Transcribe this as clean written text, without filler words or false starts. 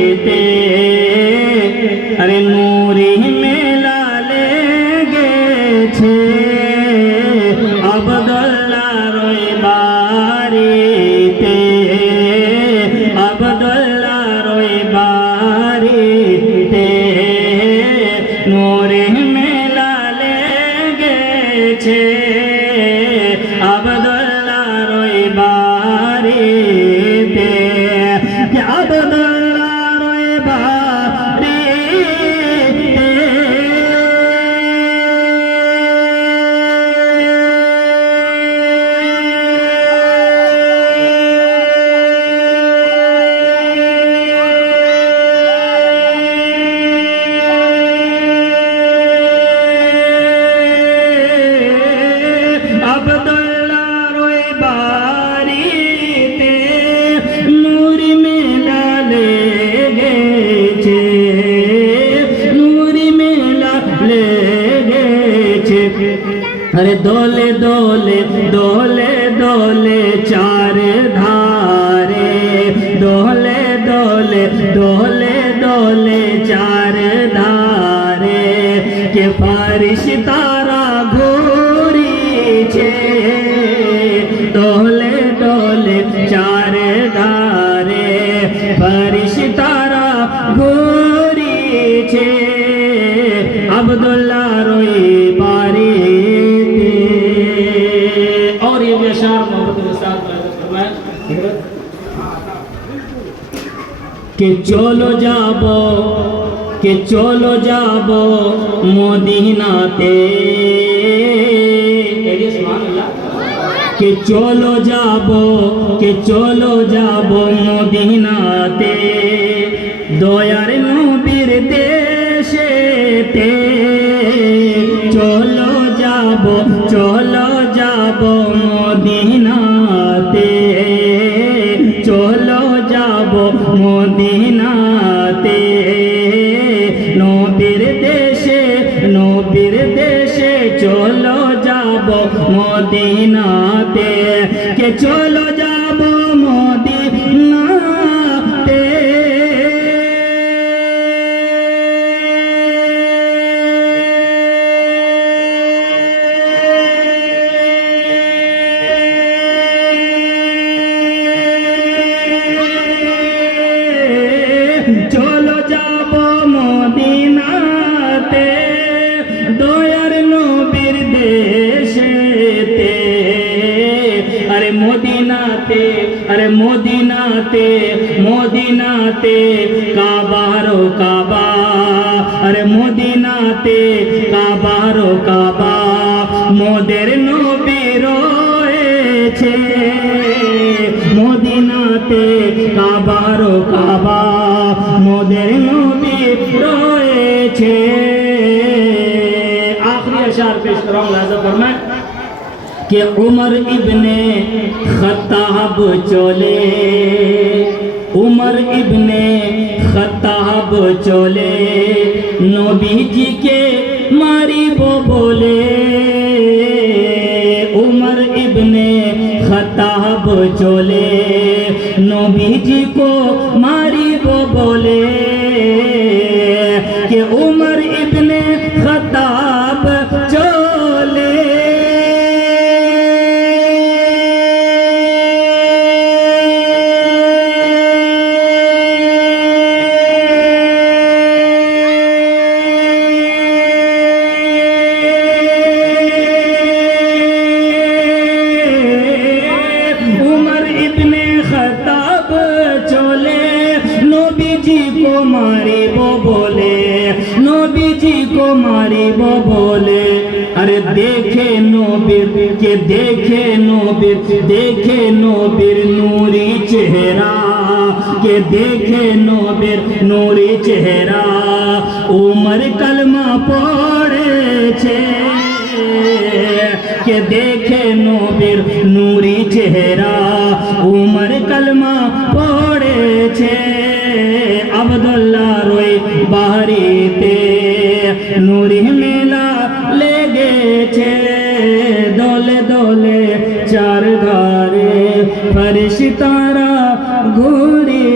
বাড়িতে আরে নূরি মেলা লেগেছে আব্দুল্লাহর ওই বাড়িতে আব্দুল্লাহর ওই বাড়িতে নূরি মেলা লেগেছে আব্দুল্লাহর ওই বাড়িতে আব্দুল্লাহর ওই বাড়িতে আব্দুল্লাহর ওই বাড়িতে নূরি মেলা লেগেছে নূরি মেলা লেগেছে আরে দোলে দোলে দোলে দোলে চার ধারে দোলে দোলে দোলে দোলে চার ধারে কে ফারিশতারা ঘুরিছে দোলে দোলে চার ধারে ফারিশতারা ঘুরিছে আব্দুল্লাহর ওই বাড়িতে। और ये भी अशार मोहब्बत के साथ फरमाएं कि चलो जाबो मदीनाते कि चलो जाबो मदीनाते दयार नबीर देशेते चलो जाबो मदीनाते चलो जाबो मदीनाते नबीर देशे चलो जाबो मदीनाते के चलो जाबो मदीनाते चलो जाबो मदीनाते दयार नबीर देशेते अरे मदीनाते काबारो काबा अरे मदीनाते काबारो काबा मोদের নবী রয়েছে মদিনাতে কাবারো কাবা মোদের নবী রয়েছে। आखिरी अशार पेश करो लाजा फरमाए कि उमर इब्ने खत्ताब चले नबी जी के मारिबो बोले उमर इब्ने खत्ताब चले नबी जी को मारिबो बोले कि उमर इब्ने खत्ताब चले उमर इब्ने खत्ताब चले नबी जी को मारिबो बोले नबी जी को मारिबो बोले अरे देखे नबीर नूरी चेहरा के देखे नूरी चेहरा उमर कलमा पढ़े के देखे नबीर नूरी चेहरा उमर कलमा पढ़े अब्दुल्लाहर ওই বাড়িতে নূরি মেলা লেগেছে দোলে দোলে চার ধারে ফরিশতারা ঘুরে